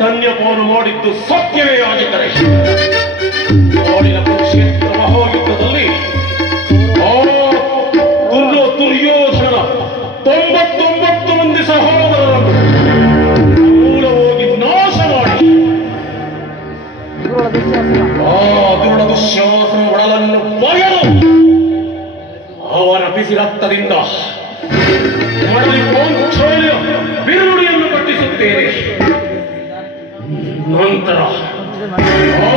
ಮಾತನಾಡುವುದು ಸತ್ಯವೇ ಆಗಿದ್ದರೆ. ನಾಡಿನ ಕುರುಕ್ಷೇತ್ರ ಮಹಾಯುದ್ಧದಲ್ಲಿ? ದುರ್ಯೋಧನ, ತೊಂಬತ್ತೊಂಬತ್ತು ಮಂದಿ ಸಹೋದರರನ್ನು ಮೂಲ ಹೋಗಿ ನಾಶ ಮಾಡಿ ಆ ದುರುಳ ಒಡಲನ್ನು ಬಯಲು ಅವರ ಬಿಸಿ ರಕ್ತದಿಂದ ಬಿರುಡಿಯನ್ನು ಕಟ್ಟಿಸುತ್ತೇನೆ. ನಂತರ ಆ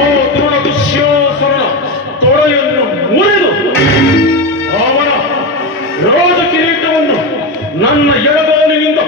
ತೊಳೆಯನ್ನು ಮುರಿದು ಅವನ ರಾಜ ಕಿರೀಟವನ್ನು ನನ್ನ ಎಡಗಾಲಿನಿಂದ